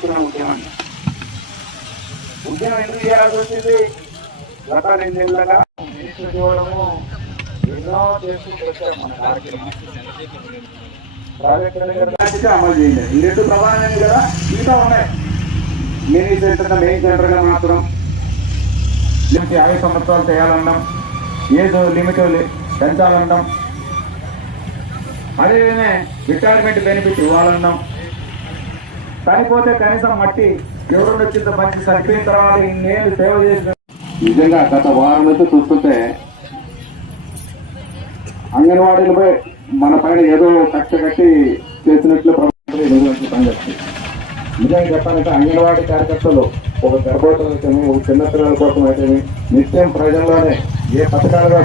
తీసుకునే ఉద్యమం. ఉద్యమం ఎందుకు చేయాల్సి వచ్చింది? గత 2 ఏళ్ళగా మినిస్టర్ చూడడము ఎన్నో చేసుకుంటూ వచ్చారు. మన కార్యక్రమం ప్రాజెక్టు అమలు చేయండి. ఈ 2 ప్రధానమైనవి కదా. ఇంకా ఉన్నాయి. మినీ సెంటర్ మెయిన్ సెంటర్గా మాత్రం 50 సంవత్సరాలు చేయాలన్నాం. Age limit పెంచాలన్నాం. అదేవిధంగా రిటైర్మెంట్ బెనిఫిట్ ఇవ్వాలన్నాం. చనిపోతే కనీసం మట్టి ఎవరు వచ్చిందో మంచి చనిపోయిన తర్వాత నేను సేవ చేసిన. నిజంగా గత వారం నుంచి చూస్తుంటే అంగన్వాడీలపై మన పైన ఏదో కక్ష కట్టి చేసినట్లు పనిచేస్తుంది. నిజంగా చెప్పాలంటే అంగన్వాడీ కార్యకర్తలు ఒక గర్భవతులు అయితే ఒక చిన్నపిల్లల కోసం అయితే నిత్యం ప్రజల్లోనే ఏ పథకాలుగా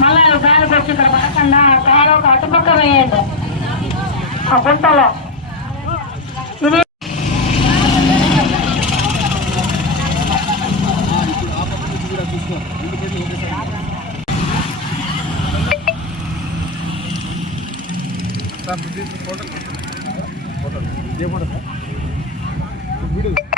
మళ్ళీ గాలికి వచ్చి ఇక్కడ పడకుండా కారు ఒక అటుపక్క వేయండి ఆ గుంటలో. ఇది వీడియో